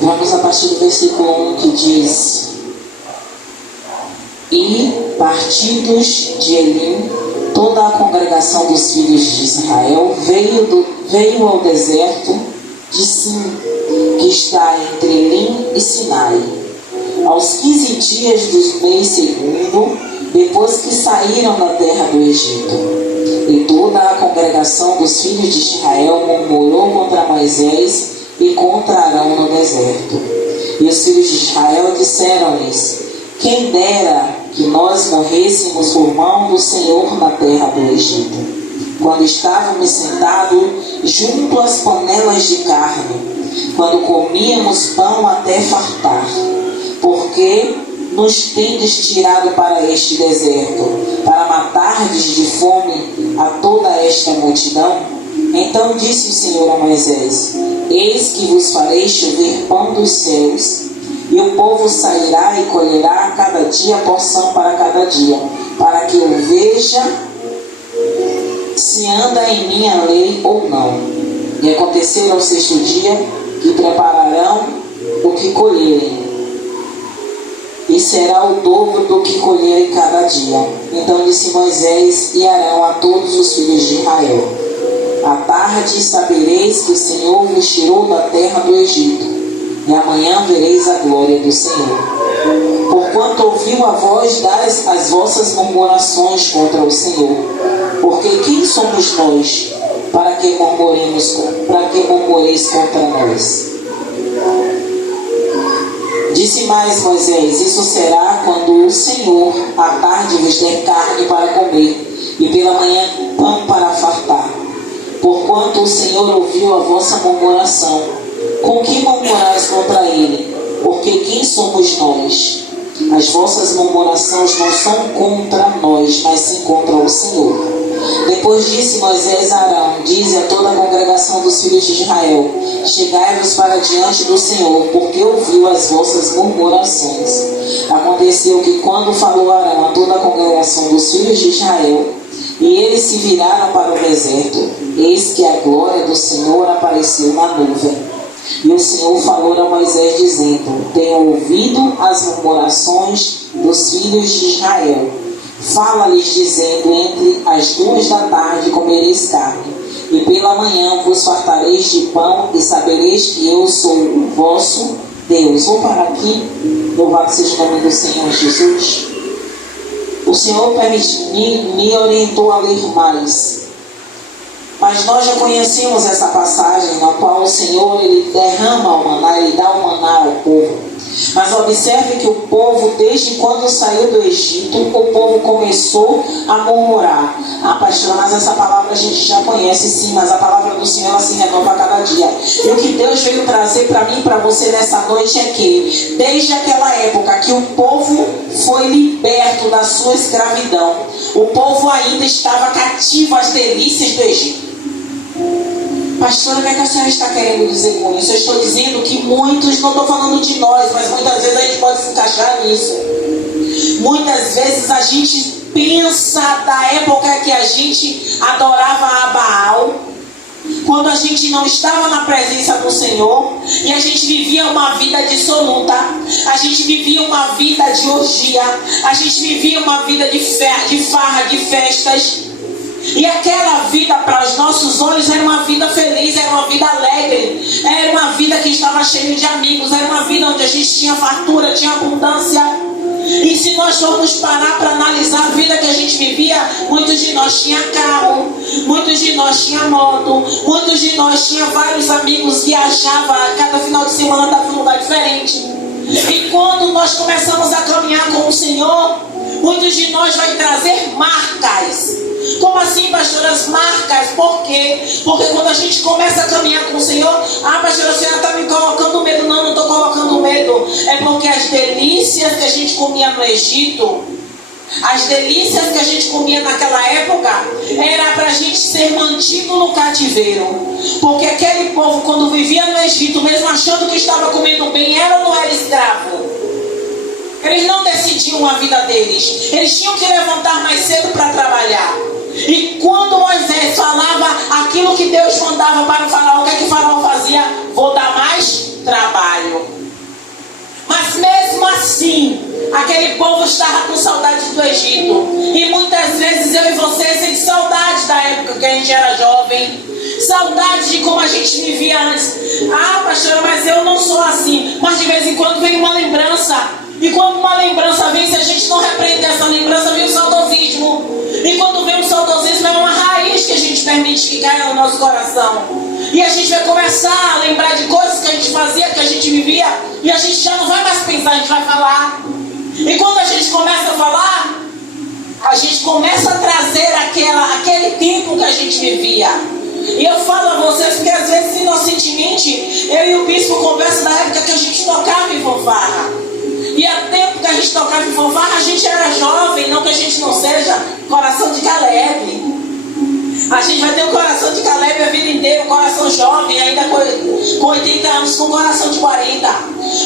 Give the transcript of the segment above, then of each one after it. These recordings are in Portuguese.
Vamos a partir do versículo 1 que diz: E partidos de Elim, toda a congregação dos filhos de Israel veio ao deserto de Sim, que está entre Elim e Sinai, aos 15 dias do mês segundo, depois que saíram da terra do Egito. E toda a congregação dos filhos de Israel murmurou contra Moisés e contra Arão no deserto. E os filhos de Israel disseram-lhes: Quem dera que nós morrêssemos por mão do Senhor na terra do Egito, quando estávamos sentados junto às panelas de carne, quando comíamos pão até fartar. Porque nos tendes tirado para este deserto, para matardes de fome a toda esta multidão? Então disse o Senhor a Moisés: Eis que vos farei chover pão dos céus, e o povo sairá e colherá cada dia porção para cada dia, para que eu veja se anda em minha lei ou não. E acontecerá ao 6º dia que prepararão o que colherem, e será o dobro do que colherem cada dia. Então disse Moisés e Arão a todos os filhos de Israel: À tarde sabereis que o Senhor vos tirou da terra do Egito, e amanhã vereis a glória do Senhor. Porquanto ouviu a voz das vossas murmurações contra o Senhor. Porque quem somos nós para que murmureis contra nós? Disse mais Moisés: Isso será quando o Senhor à tarde vos der carne para comer, e pela manhã pão para fartar. Porquanto o Senhor ouviu a vossa murmuração. Com que murmurais contra ele? Porque quem somos nós? As vossas murmurações não são contra nós, mas sim contra o Senhor. Depois disse Moisés a Arão: Dize a toda a congregação dos filhos de Israel: Chegai-vos para diante do Senhor, porque ouviu as vossas murmurações. Aconteceu que quando falou Arão a toda a congregação dos filhos de Israel, e eles se viraram para o deserto, eis que a glória do Senhor apareceu na nuvem. E o Senhor falou a Moisés dizendo: Tenho ouvido as murmurações dos filhos de Israel. Fala-lhes dizendo: Entre as 2 da tarde comereis carne, e pela manhã vos fartareis de pão, e sabereis que eu sou o vosso Deus. Vou parar aqui. Louvado seja o nome do Senhor Jesus. O Senhor me orientou a ler mais. Mas nós já conhecemos essa passagem na qual o Senhor ele derrama o maná, ele dá o maná ao povo. Mas observe que o povo, desde quando saiu do Egito, o povo começou a murmurar. Ah, pastor, mas essa palavra a gente já conhece, sim, mas a palavra do Senhor ela se renova a cada dia. E o que Deus veio trazer para mim e para você nessa noite é que, desde aquela época que o povo foi liberto da sua escravidão, o povo ainda estava cativo às delícias do Egito. Pastora, o que a senhora está querendo dizer com isso? Eu estou dizendo que muitos, não estou falando de nós, mas muitas vezes a gente pode se encaixar nisso. Muitas vezes a gente pensa da época que a gente adorava a Baal, quando a gente não estava na presença do Senhor, e a gente vivia uma vida dissoluta, a gente vivia uma vida de orgia, a gente vivia uma vida de farra, de festas. E aquela vida para os nossos olhos era uma vida feliz, era uma vida alegre, era uma vida que estava cheia de amigos, era uma vida onde a gente tinha fartura, tinha abundância. E se nós formos parar para analisar a vida que a gente vivia, muitos de nós tinham carro, muitos de nós tinham moto, muitos de nós tinham vários amigos, viajava, cada final de semana estava em um lugar diferente. E quando nós começamos a caminhar com o Senhor, muitos de nós vai trazer marcas. Como assim, pastor, as marcas? Por quê? Porque quando a gente começa a caminhar com o Senhor, ah, pastor, a senhora está me colocando medo. Não, não estou colocando medo. É porque as delícias que a gente comia no Egito, as delícias que a gente comia naquela época, era para a gente ser mantido no cativeiro. Porque aquele povo, quando vivia no Egito, mesmo achando que estava comendo bem, era ou não era escravo? Eles não decidiam a vida deles. Eles tinham que levantar mais cedo para trabalhar. E quando Moisés falava aquilo que Deus mandava para o faraó, o que é que o faraó fazia? Vou dar mais trabalho. Aquele povo estava com saudade do Egito. E muitas vezes eu e você sentem saudade da época que a gente era jovem. Saudade de como a gente vivia antes. Ah, pastora, mas eu não sou assim. Mas de vez em quando vem uma lembrança. E quando uma lembrança vem, se a gente não repreender essa lembrança, vem o saudosismo. E quando vem o saudosismo, é uma raiz que a gente permite que caia no nosso coração. E a gente vai começar a lembrar de coisas que a gente fazia, que a gente vivia. E a gente já não vai mais pensar, a gente vai falar. E quando a gente começa a falar, a gente começa a trazer aquele tempo que a gente vivia. E eu falo a vocês porque às vezes inocentemente eu e o bispo conversam da época que a gente tocava em fanfarra. E há tempo que a gente tocava em fanfarra, a gente era jovem, não que a gente não seja coração de Caleb. A gente vai ter o coração de Caleb a vida inteira, um coração jovem, ainda com 80 anos, com um coração de 40.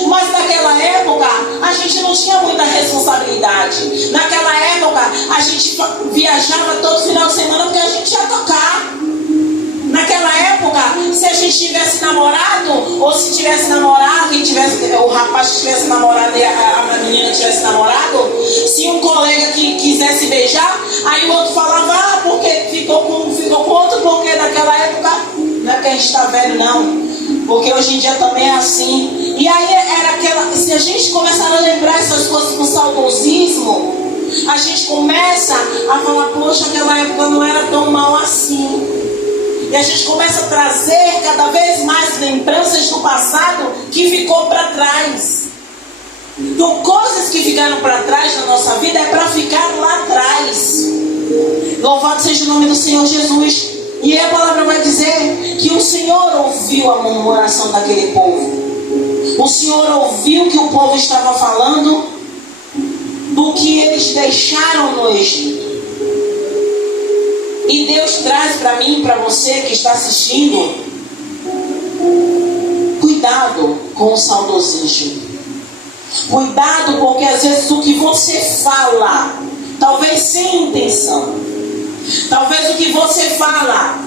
Mas naquela época, a gente não tinha muita responsabilidade. Naquela época, a gente viajava todo final de semana porque a gente ia tocar. Naquela época, se a gente tivesse namorado, ou se tivesse namorado, e o rapaz tivesse namorado e a menina tivesse namorado, se um colega que quisesse beijar, aí o outro falava, porque ficou com outro, porque naquela época, não é que a gente está velho, não, porque hoje em dia também é assim. E aí era aquela, se a gente começar a lembrar essas coisas com saudosismo, a gente começa a falar, poxa, aquela época não era tão mal assim. E a gente começa a trazer cada vez mais lembranças do passado que ficou para trás. Então, coisas que ficaram para trás na nossa vida é para ficar lá atrás. Louvado seja o nome do Senhor Jesus. E a palavra vai dizer que o Senhor ouviu a murmuração daquele povo. O Senhor ouviu que o povo estava falando do que eles deixaram no Egito. E Deus traz para mim e para você que está assistindo, cuidado com o saudosismo. Cuidado, porque às vezes o que você fala, talvez sem intenção, talvez o que você fala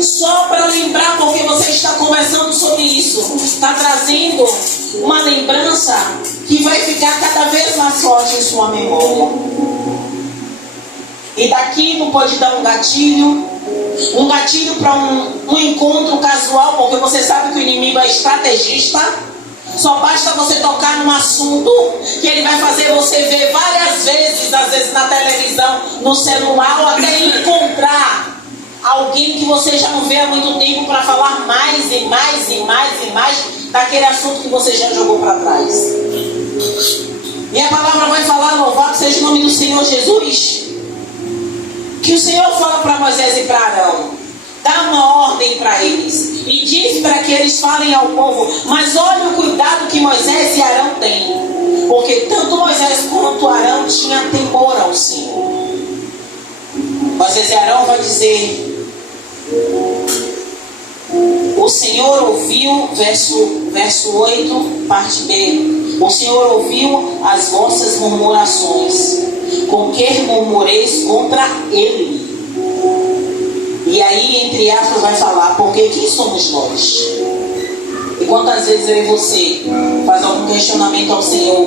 só para lembrar, porque você está conversando sobre isso, está trazendo uma lembrança que vai ficar cada vez mais forte em sua memória. E daqui não pode dar um gatilho para um encontro casual, porque você sabe que o inimigo é estrategista. Só basta você tocar num assunto que ele vai fazer você ver várias vezes, às vezes na televisão, no celular, ou até encontrar alguém que você já não vê há muito tempo para falar mais e mais e mais e mais daquele assunto que você já jogou para trás. E a palavra vai falar, louvado seja o nome do Senhor Jesus, que o Senhor fala para Moisés e para Arão, dá uma ordem para eles e diz para que eles falem ao povo. Mas olha o cuidado que Moisés e Arão têm, porque tanto Moisés quanto Arão tinham temor ao Senhor. Moisés e Arão vai dizer, o Senhor ouviu, verso 8, parte B, o Senhor ouviu as vossas murmurações, com que murmureis contra ele. E aí, entre aspas, vai falar, porque quem somos nós? E quantas vezes eu e você faz algum questionamento ao Senhor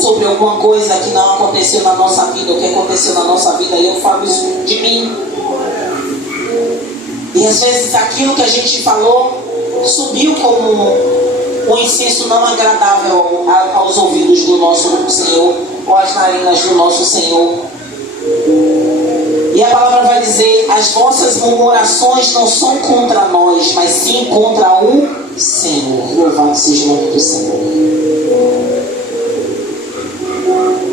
sobre alguma coisa que não aconteceu na nossa vida, ou que aconteceu na nossa vida, e eu falo isso de mim. E às vezes aquilo que a gente falou subiu como um incenso não agradável aos ouvidos do nosso Senhor, ou às narinas do nosso Senhor. E a palavra vai dizer, as vossas murmurações não são contra nós, mas sim contra o Senhor. Louvado seja o nome do Senhor.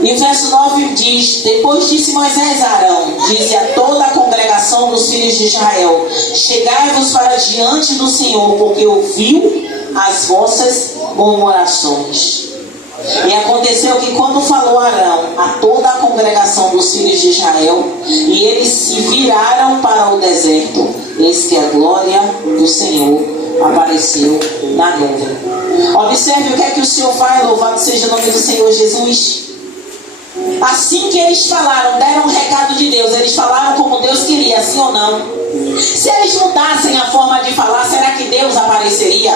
E o verso 9 diz, depois disse Moisés a Arão, disse a toda a congregação dos filhos de Israel, chegai-vos para diante do Senhor, porque ouviu as vossas murmurações. E aconteceu que quando falou Arão a toda a congregação dos filhos de Israel, e eles se viraram para o deserto, eis que a glória do Senhor apareceu na nuvem. Observe o que é que o Senhor faz, louvado seja o nome do Senhor Jesus. Assim que eles falaram, deram um recado de Deus, eles falaram como Deus queria, sim ou não? Se eles mudassem a forma de falar, será que Deus apareceria?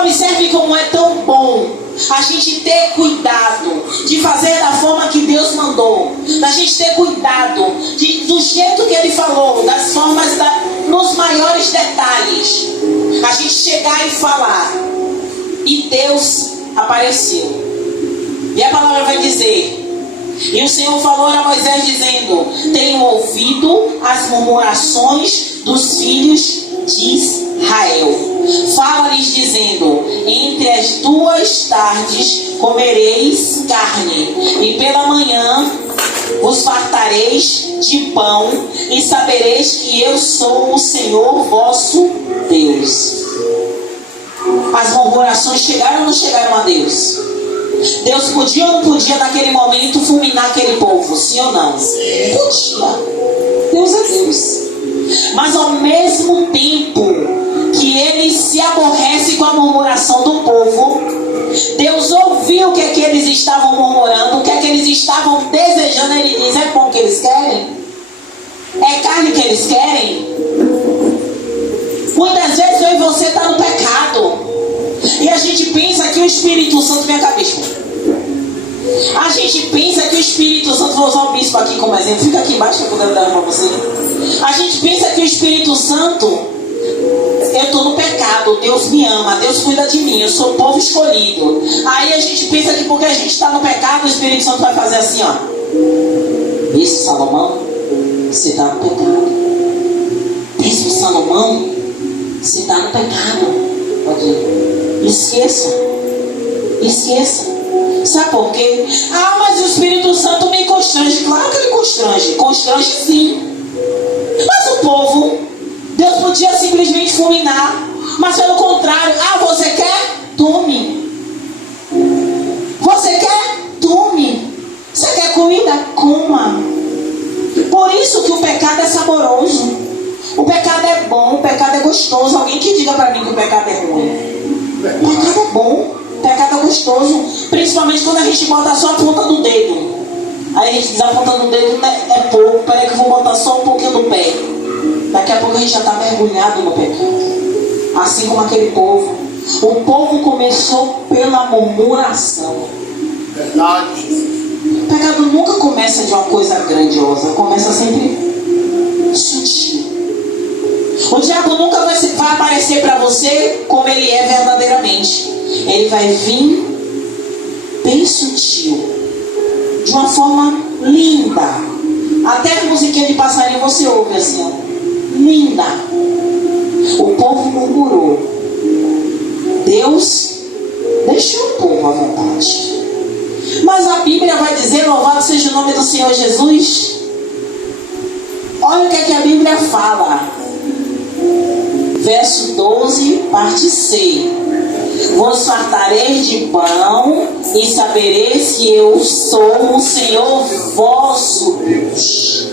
Observe como é tão bom A gente ter cuidado de fazer da forma que Deus mandou. Da gente ter cuidado do jeito que Ele falou, das formas, nos maiores detalhes. A gente chegar e falar. E Deus apareceu. E a palavra vai dizer: e o Senhor falou a Moisés dizendo: tenho ouvido as murmurações dos filhos de Israel. Fala-lhes dizendo: entre as 2 tardes comereis carne, e pela manhã vos fartareis de pão, e sabereis que eu sou o Senhor vosso Deus. As murmurações chegaram ou não chegaram a Deus? Deus podia ou não podia naquele momento fulminar aquele povo? Sim ou não? Podia. Deus é Deus. Mas ao mesmo tempo que Ele se aborrece com a murmuração do povo, Deus ouviu o que é que eles estavam murmurando, o que é que eles estavam desejando. Ele diz: é pão que eles querem? É carne que eles querem? Muitas vezes eu e você está no pecado. E a gente pensa que o Espírito Santo vem a cabeça. A gente pensa que o Espírito Santo, vou usar o bispo aqui como exemplo, fica aqui embaixo para poder dar para você. A gente pensa que o Espírito Santo, eu estou no pecado, Deus me ama, Deus cuida de mim, eu sou o povo escolhido. Aí a gente pensa que porque a gente está no pecado, o Espírito Santo vai fazer assim, ó: Bispo Salomão, você está no pecado. Bispo Salomão, você está no pecado. Pode ir. Esqueça. Sabe por quê? Ah, mas o Espírito Santo me constrange. Claro que ele constrange. Constrange sim. Mas o povo, Deus podia simplesmente fulminar. Mas pelo contrário: ah, você quer? Tome. Você quer? Tome. Você quer comida? Coma. Por isso que o pecado é saboroso. O pecado é bom, o pecado é gostoso. Alguém que diga pra mim que o pecado é ruim. O pecado é bom, o pecado é gostoso. Principalmente quando a gente bota só a ponta do dedo. Aí a gente diz: a ponta do dedo é pouco, peraí que eu vou botar só um pouquinho do pé. Daqui a pouco a gente já está mergulhado no pecado. Assim como aquele povo. O povo começou pela murmuração. Verdade. O pecado nunca começa de uma coisa grandiosa. Começa sempre sutil. O diabo nunca vai aparecer para você como ele é verdadeiramente. Ele vai vir bem sutil, de uma forma linda. Até a musiquinha de passarinho você ouve assim, ó. Linda. O povo murmurou. Deus deixou o povo à vontade. Mas a Bíblia vai dizer: louvado seja o nome do Senhor Jesus. Olha o que é que a Bíblia fala. Verso 12, parte C. Vos fartareis de pão, e sabereis que eu sou o Senhor vosso Deus.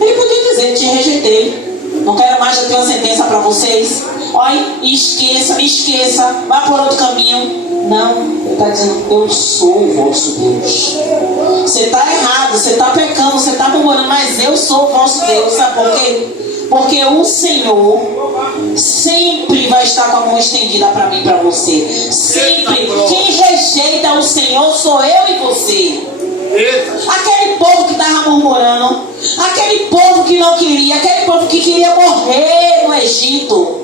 Ele podia dizer: te rejeitei, não quero mais, já ter uma sentença para vocês. Olha, esqueça, vá por outro caminho. Não, ele está dizendo: eu sou o vosso Deus. Você está errado, você está pecando, você está murmurando, mas eu sou o vosso Deus. Sabe por quê? Porque o Senhor sempre vai estar com a mão estendida para mim e para você. Sempre. Quem rejeita o Senhor sou eu e você. Aquele povo que estava murmurando, aquele povo que não queria, aquele povo que queria morrer no Egito.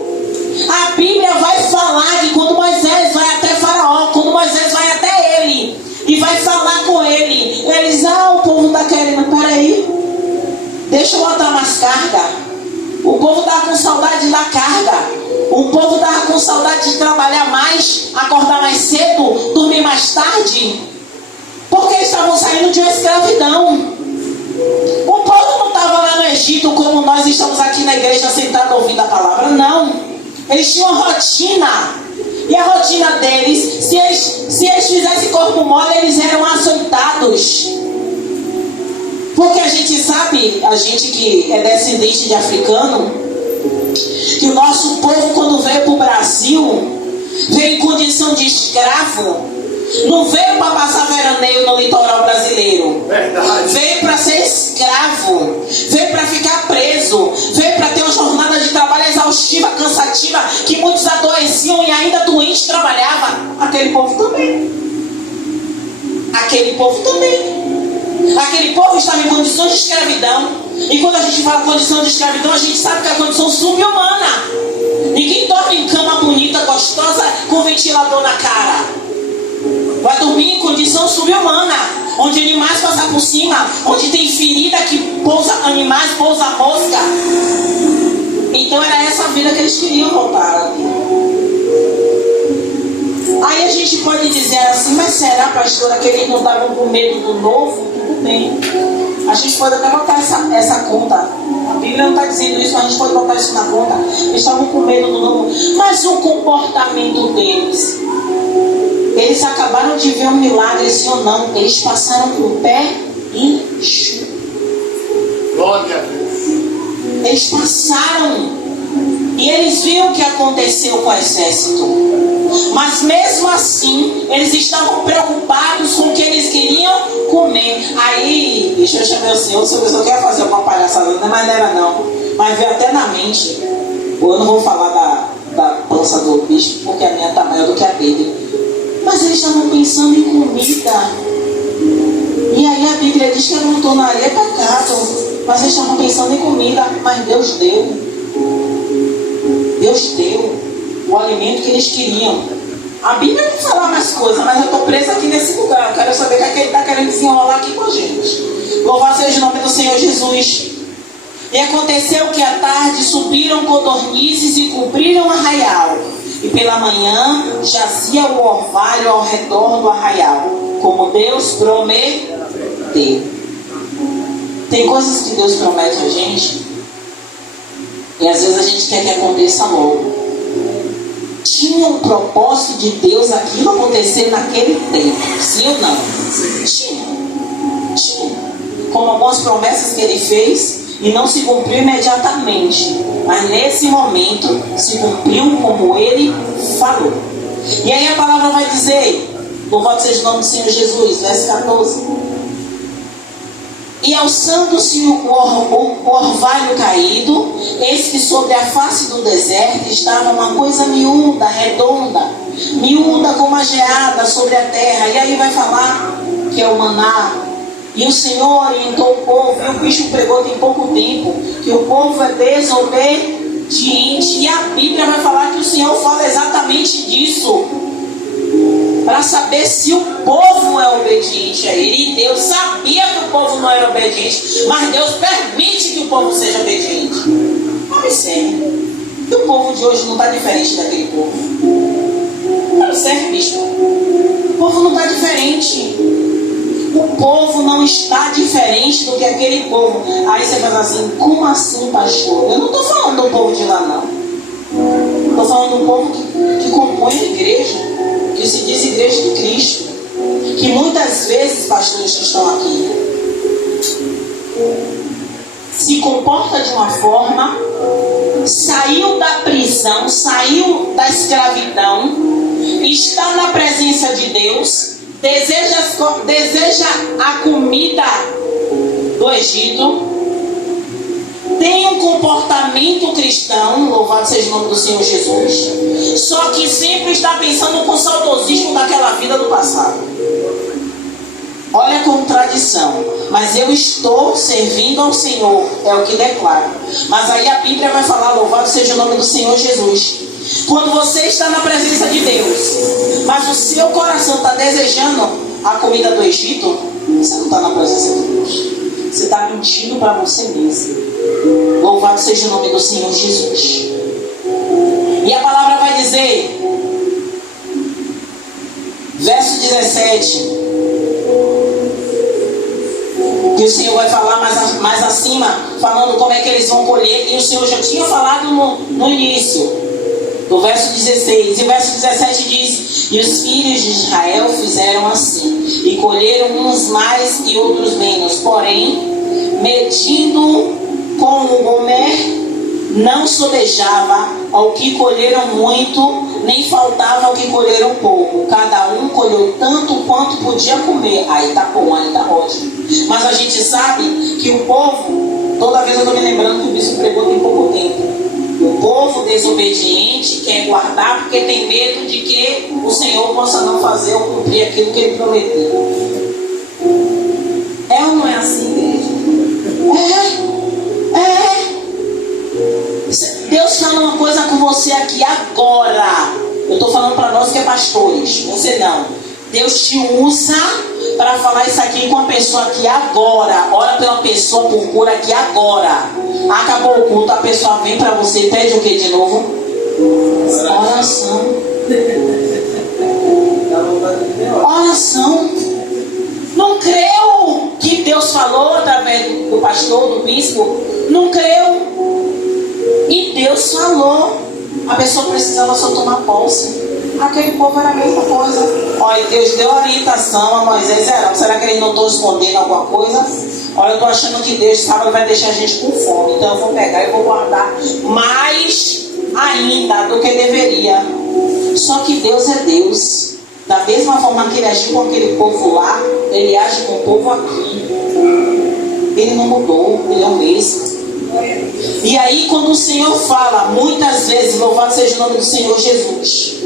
A Bíblia vai falar que quando Moisés vai até Faraó, quando Moisés vai até ele e vai falar com ele, ele diz: ah, o povo está querendo, peraí, deixa eu botar mais carga. O povo estava com saudade da carga. O povo estava com saudade de trabalhar mais, acordar mais cedo, dormir mais tarde. Porque eles estavam saindo de uma escravidão. O povo não estava lá no Egito como nós estamos aqui na igreja sentados ouvindo a palavra. Não. Eles tinham uma rotina. E a rotina deles, se eles fizessem corpo mole, eles eram açoitados. Porque a gente sabe, a gente que é descendente de africano, que o nosso povo, quando veio para o Brasil, veio em condição de escravo. Não veio para passar veraneio no litoral brasileiro. Verdade. Veio para ser escravo. Veio para ficar preso. Veio para ter uma jornada de trabalho exaustiva, cansativa, que muitos adoeciam e ainda doentes trabalhavam. aquele povo também. Aquele povo também. Aquele povo estava em condições de escravidão. E quando a gente fala condição de escravidão, a gente sabe que é a condição subhumana. Ninguém dorme em cama bonita, gostosa, com ventilador na cara. Vai dormir em condição subhumana, onde animais passam por cima, onde tem ferida que pousa animais, pousa mosca. Então era essa vida que eles queriam voltar. Aí a gente pode dizer assim, mas será, pastora, que eles não estavam com medo do novo? Tudo bem. A gente pode até botar essa conta. A Bíblia não está dizendo isso, mas a gente pode botar isso na conta. Eles estavam com medo do novo. Mas o comportamento deles, eles acabaram de ver um milagre, sim ou não? Eles passaram com o pé enxuto. Glória a Deus. Eles passaram. E eles viram o que aconteceu com o exército. Mas mesmo assim, eles estavam preocupados com o que eles queriam comer. Aí, deixa eu chamar o Senhor, se o Senhor quer fazer uma palhaçada, mas não era não. Mas veio até na mente. Eu não vou falar da pança do bicho, porque a minha está maior do que a dele. Mas eles estavam pensando em comida. E aí a Bíblia diz que não tornaria pecado. Mas eles estavam pensando em comida, mas Deus deu. Deus deu o alimento que eles queriam. A Bíblia não fala mais coisas, mas eu estou presa aqui nesse lugar. Eu quero saber o que é que ele está querendo desenrolar aqui com a gente. Louvado seja o nome do Senhor Jesus. E aconteceu que à tarde subiram codornizes e cobriram o arraial. E pela manhã jazia o orvalho ao redor do arraial, como Deus prometeu. Tem coisas que Deus promete a gente, e às vezes a gente quer que aconteça logo. Tinha um propósito de Deus aquilo acontecer naquele tempo. Sim ou não? Tinha. Como algumas promessas que ele fez e não se cumpriu imediatamente. Mas nesse momento se cumpriu como ele falou. E aí a palavra vai dizer, louvado seja o nome do Senhor Jesus, verso 14. E alçando-se o orvalho caído, eis que sobre a face do deserto estava uma coisa miúda, redonda, miúda como a geada sobre a terra. E aí vai falar que é o maná. E o Senhor orientou o povo, e o bicho pregou tem pouco tempo, que o povo é desobediente. E a Bíblia vai falar que o Senhor fala exatamente disso, para saber se o povo é obediente a Ele. E Deus sabia que o povo não era obediente, mas Deus permite que o povo seja obediente. Observe que o povo de hoje não está diferente daquele povo. Observe, bicho. O povo não está diferente. O povo não está diferente do que aquele povo. Aí você fala assim, como assim, pastor? Eu não estou falando do povo de lá, não. Estou falando do povo que compõe a igreja, que se diz igreja de Cristo, que muitas vezes, pastores que estão aqui, se comporta de uma forma, saiu da prisão, saiu da escravidão, está na presença de Deus, deseja a comida do Egito, tem um comportamento cristão, louvado seja o nome do Senhor Jesus, só que sempre está pensando com saudosismo daquela vida do passado. Olha a contradição. Mas eu estou servindo ao Senhor, é o que declara. Mas aí a Bíblia vai falar, louvado seja o nome do Senhor Jesus. Quando você está na presença de Deus, mas o seu coração está desejando a comida do Egito, você não está na presença de Deus. Você está mentindo para você mesmo. Louvado seja o nome do Senhor Jesus. E a palavra vai dizer, verso 17, que o Senhor vai falar mais acima, falando como é que eles vão colher. E o Senhor já tinha falado no início do verso 16. E o verso 17 diz: e os filhos de Israel fizeram assim, e colheram uns mais e outros menos. Porém, medindo com o Gomer, não sobejava ao que colheram muito, nem faltava ao que colheram pouco. Cada um colheu tanto quanto podia comer. Aí tá bom, aí tá ótimo. Mas a gente sabe que o povo, toda vez eu estou me lembrando que o bispo pregou tem pouco tempo. O povo desobediente quer guardar porque tem medo de que o Senhor possa não fazer ou cumprir aquilo que Ele prometeu. É ou não é assim, igreja? Deus fala uma coisa com você aqui agora. Eu estou falando para nós que é pastores, você não. Deus te usa para falar isso aqui com uma pessoa aqui agora. Ora pela pessoa por cura aqui agora. Acabou o culto, a pessoa vem para você e pede o que de novo? Oração. Oração. Não creu que Deus falou através do pastor, do bispo? Não creu? E Deus falou. A pessoa precisava só tomar posse. Aquele povo era a mesma coisa. Olha, Deus deu orientação a Moisés. Será que ele não está escondendo alguma coisa? Olha, eu estou achando que Deus sabe que vai deixar a gente com fome. Então eu vou pegar e vou guardar mais ainda do que deveria. Só que Deus é Deus. Da mesma forma que Ele agiu com aquele povo lá, Ele age com o povo aqui. Ele não mudou, Ele é o mesmo. E aí quando o Senhor fala, muitas vezes, louvado seja o nome do Senhor Jesus,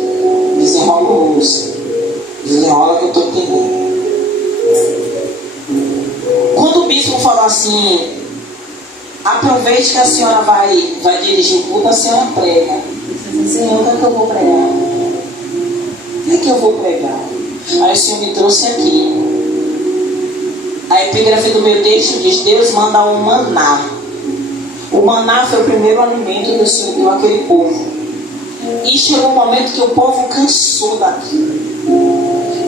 desenrola o uso, desenrola que eu estou entendendo. Quando o bispo fala assim, aproveite que a senhora vai dirigir o culto, a senhora prega. Senhor, o que é que eu vou pregar? O que é que eu vou pregar? Aí o Senhor me trouxe aqui. A epígrafe do meu texto diz, Deus manda um maná. O maná foi o primeiro alimento que o Senhor deu àquele povo. E chegou um momento que o povo cansou daquilo.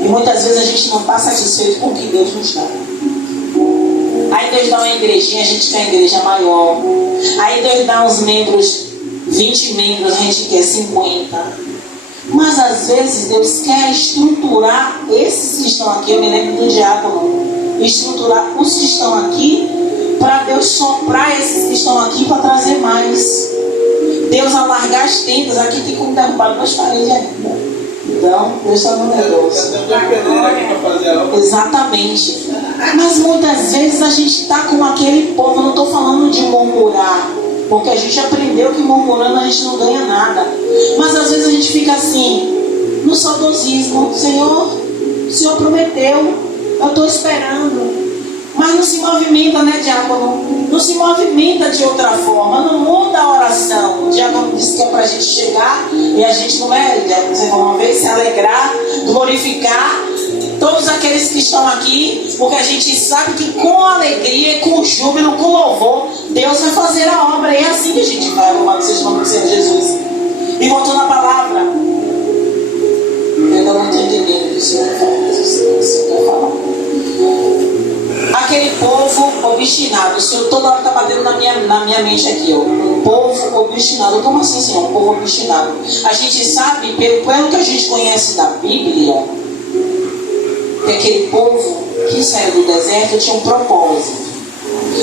E muitas vezes a gente não está satisfeito com o que Deus nos dá. Aí Deus dá uma igrejinha, a gente quer uma igreja maior. Aí Deus dá uns membros, 20 membros, a gente quer 50. Mas às vezes Deus quer estruturar esses que estão aqui. Eu me lembro do diácono. Estruturar os que estão aqui, para Deus soprar esses que estão aqui para trazer mais. Deus alargar as tendas. Aqui tem como derrubar 2 paredes ainda. Então, Deus está no negócio. Exatamente. Mas muitas vezes a gente está com aquele povo. Eu não estou falando de murmurar, porque a gente aprendeu que murmurando a gente não ganha nada. Mas às vezes a gente fica assim, no saudosismo. Senhor, o Senhor prometeu, eu estou esperando. Mas não se movimenta, né, diácono? Não se movimenta de outra forma. Não muda a oração. O diácono disse que é para a gente chegar e a gente não é, diácono, você vai uma vez se alegrar, glorificar todos aqueles que estão aqui, porque a gente sabe que com alegria, com júbilo, com louvor, Deus vai fazer a obra. E é assim que a gente vai, louvado seja o nome do Senhor Jesus. E voltando à palavra, eu ainda não estou entendendo o que o Senhor fala, mas o Senhor quer falar. Aquele povo obstinado, o Senhor toda hora está batendo na minha mente aqui, ó. Um povo obstinado. Como assim, Senhor? Um povo obstinado. A gente sabe, pelo que a gente conhece da Bíblia, que aquele povo que saiu do deserto tinha um propósito.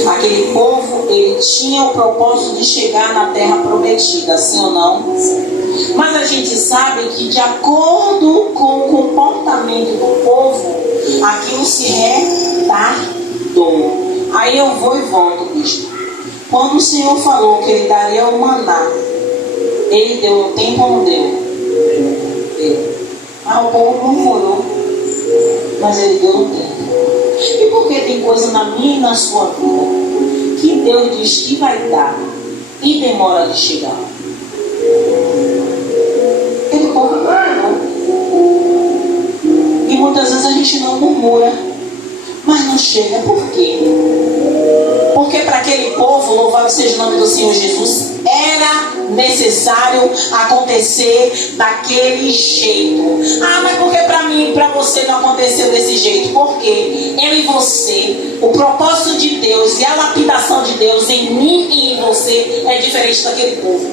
Aquele povo, ele tinha o propósito de chegar na terra prometida, sim ou não? Mas a gente sabe que de acordo com o comportamento do povo, aquilo se retardou. Aí eu vou e volto, bispo. Quando o Senhor falou que Ele daria o maná, Ele deu no tempo ou não deu? Deu. O povo murmurou, mas Ele deu no tempo. E por que tem coisa na minha e na sua vida que Deus diz que vai dar e demora de chegar? Ele povo murmurou. E muitas vezes a gente não murmura, mas não chega. Por quê? Porque para aquele povo, louvado seja o nome do Senhor Jesus, era necessário acontecer daquele jeito. Mas por que para mim e para você não aconteceu desse jeito? Porque eu e você, o propósito de Deus e a lapidação de Deus em mim e em você é diferente daquele povo.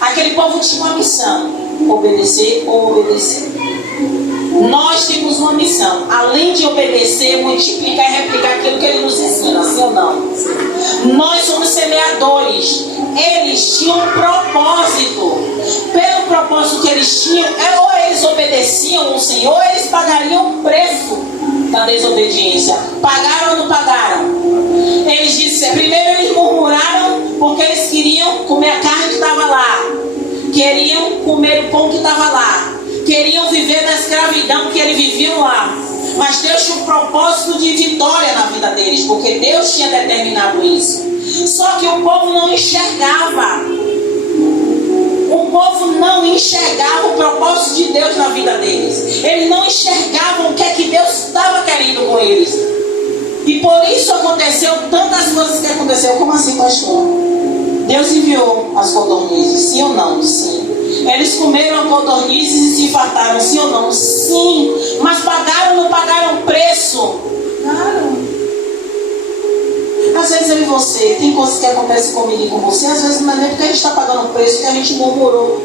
Aquele povo tinha uma missão: obedecer ou obedecer. Nós temos uma missão, além de obedecer, multiplicar e replicar aquilo que Ele nos ensina, sim ou não? Nós somos semeadores. Eles tinham um propósito. Pelo propósito que eles tinham, ou eles obedeciam ao Senhor, ou eles pagariam o preço da desobediência. Pagaram ou não pagaram? Eles disseram, primeiro eles murmuraram, porque eles queriam comer a carne que estava lá, queriam comer o pão que estava lá, queriam viver na escravidão que eles viviam lá. Mas Deus tinha um propósito de vitória na vida deles, porque Deus tinha determinado isso. Só que o povo não enxergava. O povo não enxergava o propósito de Deus na vida deles. Eles não enxergavam o que é que Deus estava querendo com eles. E por isso aconteceu tantas coisas que aconteceu. Como assim, pastor? Deus enviou as codornizes, sim ou não? Sim. Eles comeram codornizes e se fartaram, sim ou não? Sim. Mas pagaram ou não pagaram preço? Pagaram. Às vezes eu e você, tem coisas que acontecem comigo e com você, às vezes não é nem porque a gente está pagando o preço que a gente murmurou,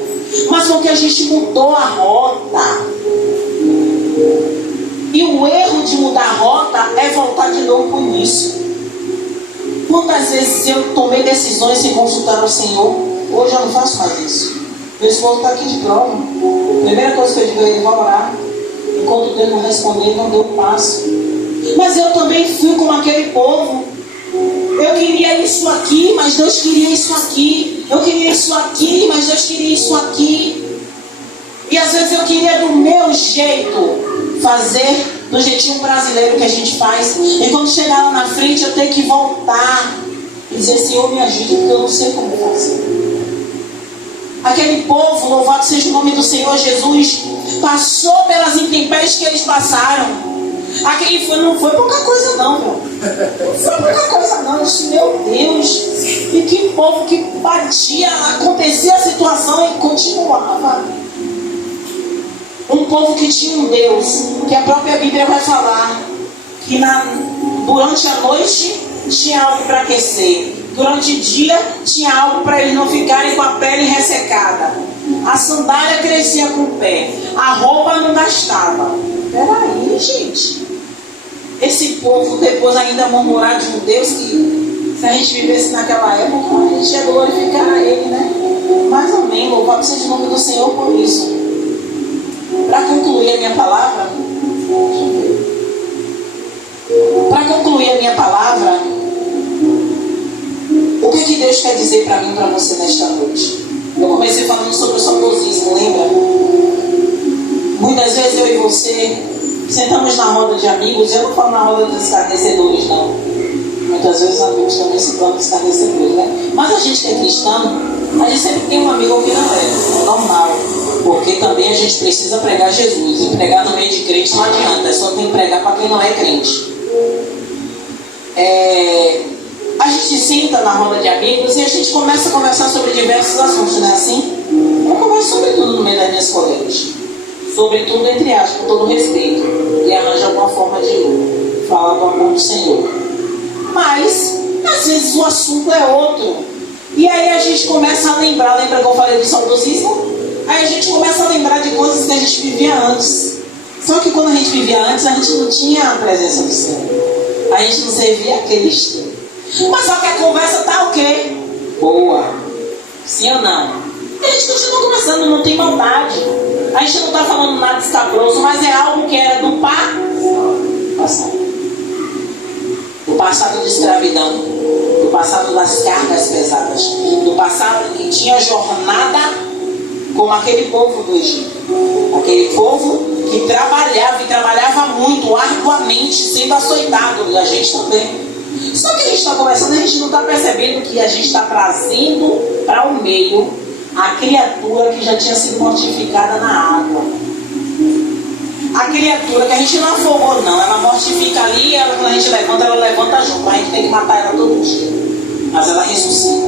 mas porque a gente mudou a rota. E o erro de mudar a rota é voltar de novo para o início. Quantas vezes eu tomei decisões sem consultar ao Senhor? Hoje eu não faço mais isso. Meu esposo está aqui de prova. A primeira coisa que eu digo é: ele vai orar. Enquanto Deus não responder, não deu um passo. Mas eu também fui como aquele povo. Eu queria isso aqui, mas Deus queria isso aqui. Eu queria isso aqui, mas Deus queria isso aqui. E às vezes eu queria do meu jeito, fazer do jeitinho brasileiro que a gente faz. E quando chegar lá na frente eu tenho que voltar e dizer: Senhor, me ajude, porque eu não sei como fazer. Aquele povo, louvado seja o nome do Senhor Jesus, passou pelas intempéries que eles passaram. Aquele não foi pouca coisa não, meu. Não foi pouca coisa não. Eu disse: meu Deus, e que povo que batia, acontecia a situação e continuava. Um povo que tinha um Deus, que a própria Bíblia vai falar, que durante a noite tinha algo para aquecer, durante o dia tinha algo para eles não ficarem com a pele ressecada. A sandália crescia com o pé, a roupa não gastava. Peraí, gente. Esse povo depois ainda murmurar de um Deus que, se a gente vivesse naquela época, a gente ia glorificar a Ele, né? Mais ou menos, louvado seja o nome do Senhor por isso. Para concluir a minha palavra, o que Deus quer dizer para mim e para você nesta noite? Eu comecei falando sobre o saudosismo, lembra? Muitas vezes eu e você sentamos na roda de amigos. Eu não falo na roda dos escarnecedores, não. Muitas vezes os amigos também se tornam escarnecedores, né? Mas a gente que é cristão, a gente sempre tem um amigo que não é normal. Porque também a gente precisa pregar Jesus. E pregar no meio de crente não adianta. É só tem que pregar para quem não é crente. A gente senta na roda de amigos e a gente começa a conversar sobre diversos assuntos, não é assim? Eu converso sobre tudo no meio das minhas colegas. Sobretudo, entre aspas, com todo respeito. E arranja alguma forma de falar do amor do Senhor. Mas, às vezes, o assunto é outro. E aí a gente começa a lembrar. Lembra que eu falei do saudosismo? Aí a gente começa a lembrar de coisas que a gente vivia antes. Só que quando a gente vivia antes, a gente não tinha a presença do Senhor. A gente não servia a Cristo. Mas só que a conversa tá o quê? Boa. Sim ou não? E a gente continua conversando, não tem maldade. A gente não está falando nada escabroso, mas é algo que era do passado. Do passado de escravidão. Do passado das cargas pesadas. Do passado que tinha jornada como aquele povo do Egito. Aquele povo que trabalhava, e trabalhava muito, arduamente, sendo açoitado. E a gente também. Só que a gente está conversando, a gente não está percebendo que a gente está trazendo para o meio a criatura que já tinha sido mortificada na água. A criatura que a gente não afogou, não. Ela mortifica ali e ela, quando a gente levanta, ela levanta junto. A gente tem que matar ela todo dia. Mas ela ressuscita.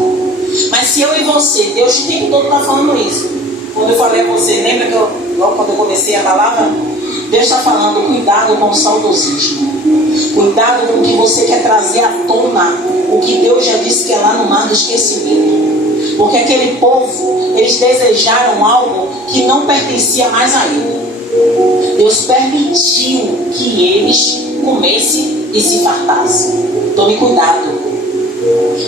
Mas se eu e você, Deus o tempo todo está falando isso. Quando eu falei a você, lembra que logo quando eu comecei a palavra? Deus está falando: cuidado com o saudosismo. Cuidado com o que você quer trazer à tona. O que Deus já disse que é lá no mar do esquecimento. Porque aquele povo, eles desejaram algo que não pertencia mais a ele. Deus permitiu que eles comessem e se fartassem. Tome cuidado.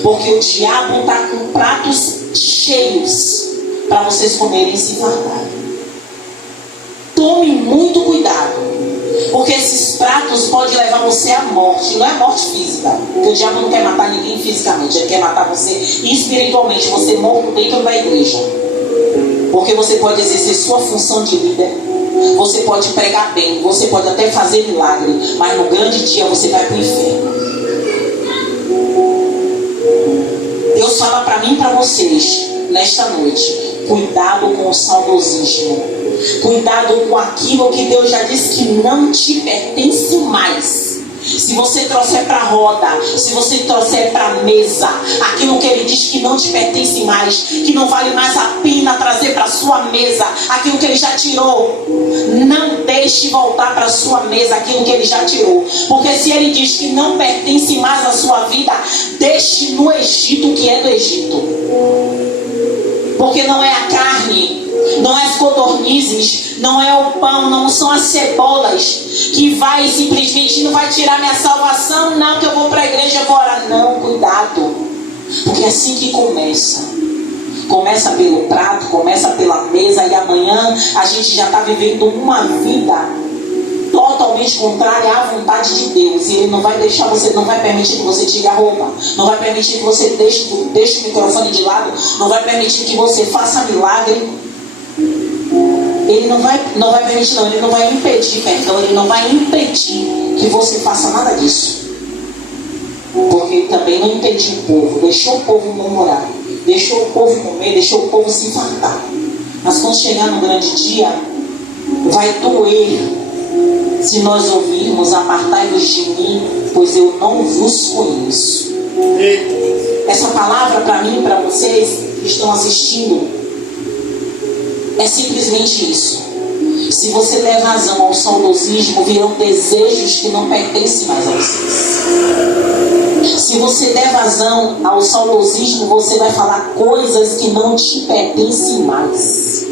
Porque o diabo está com pratos cheios para vocês comerem e se fartarem. Tome muito cuidado. Porque esses pratos tratos podem levar você à morte. Não é morte física, porque o diabo não quer matar ninguém fisicamente, ele quer matar você espiritualmente. Você morre dentro da igreja, porque você pode exercer sua função de líder, você pode pregar bem, você pode até fazer milagre, mas no grande dia você vai para o inferno. Deus fala para mim e para vocês nesta noite: cuidado com o saudosismo. Cuidado com aquilo que Deus já disse que não te pertence mais. Se você trouxer para a roda, se você trouxer para a mesa aquilo que Ele diz que não te pertence mais, que não vale mais a pena trazer para a sua mesa aquilo que Ele já tirou, não deixe voltar para a sua mesa aquilo que Ele já tirou. Porque se Ele diz que não pertence mais à sua vida, deixe no Egito o que é do Egito. Porque não é a carne, não é as codornizes, não é o pão, não são as cebolas que vai simplesmente, não vai tirar minha salvação, não, que eu vou para a igreja agora. Não, cuidado, porque é assim que começa pelo prato, começa pela mesa, e amanhã a gente já está vivendo uma vida totalmente contrária à vontade de Deus, e Ele não vai deixar você, não vai permitir que você tire a roupa, não vai permitir que você deixe o microfone de lado, não vai permitir que você faça milagre. Ele não vai permitir, não, Ele não vai impedir, perdão, Ele não vai impedir que você faça nada disso, porque Ele também não impediu o povo, deixou o povo murmurar, deixou o povo comer, deixou o povo se fartar. Mas quando chegar no grande dia, vai doer se nós ouvirmos: apartai-vos de mim, pois eu não vos conheço. Essa palavra para mim e para vocês que estão assistindo é simplesmente isso. Se você der vazão ao saudosismo, virão desejos que não pertencem mais a vocês. Se você der vazão ao saudosismo, você vai falar coisas que não te pertencem mais.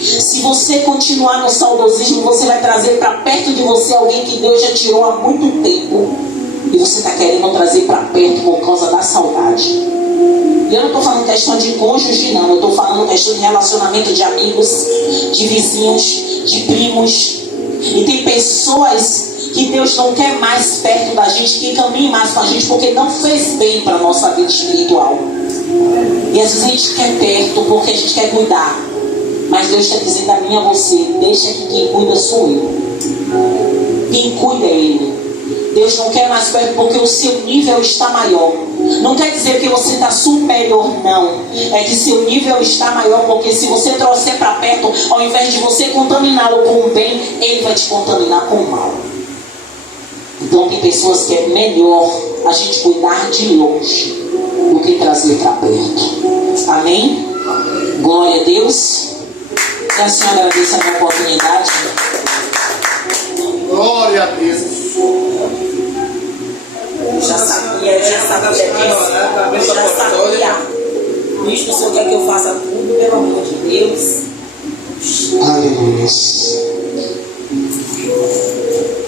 Se você continuar no saudosismo, você vai trazer para perto de você alguém que Deus já tirou há muito tempo, e você está querendo trazer para perto por causa da saudade. E eu não estou falando questão de cônjuge, não. Eu estou falando questão de relacionamento de amigos, de vizinhos, de primos. E tem pessoas que Deus não quer mais perto da gente, que caminhem mais com a gente, porque não fez bem para a nossa vida espiritual. E às vezes a gente quer perto porque a gente quer cuidar. Mas Deus está dizendo a mim e a você: deixa que quem cuida sou eu. Quem cuida é Ele. Deus não quer mais perto porque o seu nível está maior. Não quer dizer que você está superior, não. É que seu nível está maior, porque se você trouxer para perto, ao invés de você contaminá-lo com o bem, Ele vai te contaminar com o mal. Então tem pessoas que é melhor a gente cuidar de longe do que trazer para perto. Amém? Glória a Deus. E a senhora agradeça a minha oportunidade. Glória a Deus. Eu já sabia disso. Eu já sabia. Cristo, o Senhor quer que eu faça tudo, pelo amor de Deus. Aleluia.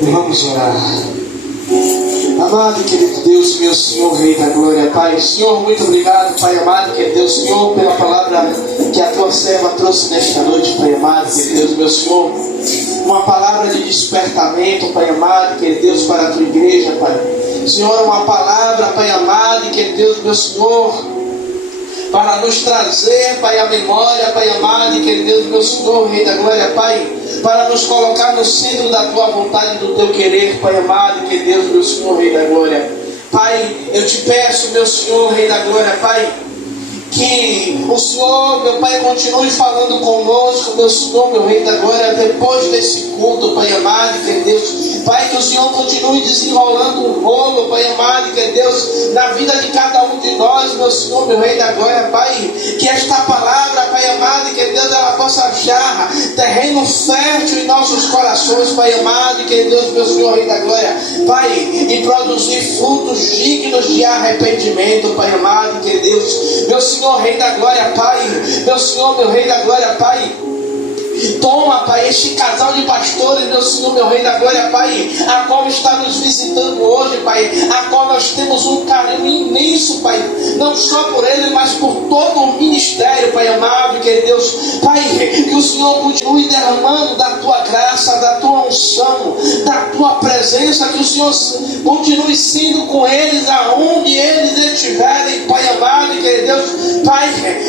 Vamos orar. Amado e querido Deus, meu Senhor, Rei da Glória, Pai. Senhor, muito obrigado, Pai amado, querido Deus, Senhor, pela palavra que a Tua serva trouxe nesta noite, Pai amado, querido Deus, meu Senhor. Uma palavra de despertamento, Pai amado, querido Deus, para a Tua igreja, Pai. Senhor, uma palavra, Pai amado, querido Deus, meu Senhor, para nos trazer, Pai, a memória, Pai amado, querido Deus, meu Senhor, Rei da Glória, Pai, para nos colocar no centro da Tua vontade, do Teu querer, Pai amado, querido Deus, meu Senhor, Rei da Glória. Pai, eu te peço, meu Senhor, Rei da Glória, Pai, que o Senhor, meu Pai, continue falando conosco, meu Senhor, meu Rei da Glória, depois desse culto, Pai amado, que Deus, Pai, que o Senhor continue desenrolando um rolo, Pai amado, que Deus, na vida de cada um de nós, meu Senhor, meu Rei da Glória, Pai, que esta palavra, Pai amado, que Deus, ela possa achar terreno fértil em nossos corações, Pai amado, que Deus, meu Senhor, Rei da Glória, Pai, e produzir frutos dignos de arrependimento, Pai amado, que Deus, meu Senhor, Rei da Glória, Pai, meu Senhor, meu Rei da Glória, Pai, toma, Pai, este casal de pastores, meu Senhor, meu Rei da Glória, Pai, a qual está nos visitando hoje, Pai, a qual nós temos um carinho imenso, Pai, não só por ele, mas por todo o ministério, Pai amado, que Deus, Pai, que o Senhor continue derramando da Tua graça, da Tua unção, da tua presença, que o Senhor continue sendo com eles aonde eles estiverem, Pai amado e querido Deus. Pai,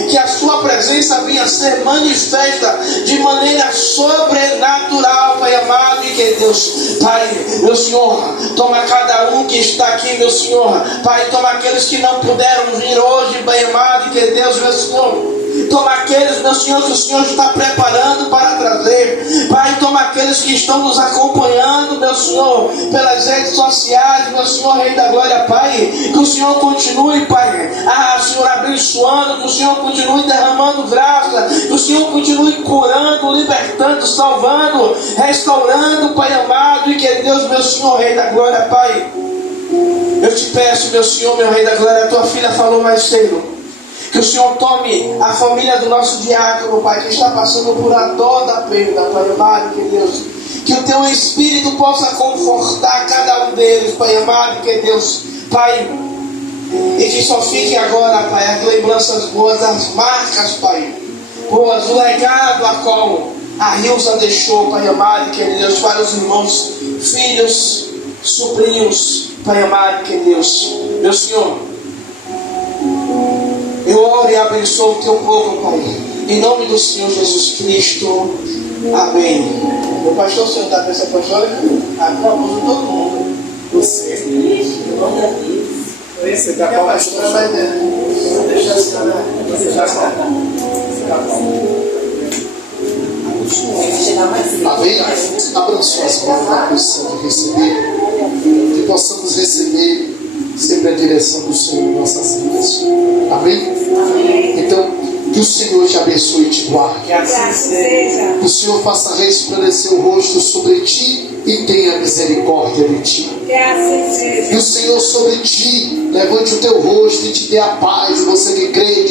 que a sua presença venha ser manifesta de maneira sobrenatural, Pai amado e querido Deus. Pai, meu Senhor, toma cada um que está aqui, meu Senhor. Pai, toma aqueles que não puderam vir hoje, Pai amado e querido Deus, meu Senhor. Toma aqueles, meu Senhor, que o Senhor está preparando para trazer. Pai, toma aqueles que estão nos acompanhando, meu Senhor, pelas redes sociais, meu Senhor, Rei da Glória, Pai. Que o Senhor continue, Pai, Senhor, abençoando, que o Senhor continue derramando graça, que o Senhor continue curando, libertando, salvando, restaurando, Pai amado e querido Deus, meu Senhor, Rei da Glória, Pai. Eu te peço, meu Senhor, meu Rei da Glória, a tua filha falou mais cedo. Que o Senhor tome a família do nosso diácono, Pai, que está passando por a dor da perda, Pai amado, que Deus. Que o teu Espírito possa confortar cada um deles, Pai amado, que Deus. Pai, e que só fique agora, Pai, as lembranças boas, as marcas, Pai, boas, o legado a qual a Rilsa deixou, Pai amado, que Deus, para os irmãos, filhos, sobrinhos, Pai amado, que Deus. Meu Senhor, eu oro e abençoo o teu povo, Pai. Em nome do Senhor Jesus Cristo. Amém. Meu pastor, o Senhor está com essa apostólica? Aplauso todo mundo. Você. Você está com a pastora, vai deixar a senhora. Amém? Abram suas mãos na posição de receber. Que possamos receber sempre a direção do Senhor em nossas vidas. Amém? Então, que o Senhor te abençoe e te guarde. Que o Senhor faça resplandecer o rosto sobre ti e tenha misericórdia de ti. Que o Senhor sobre ti levante o teu rosto e te dê a paz. Você que crê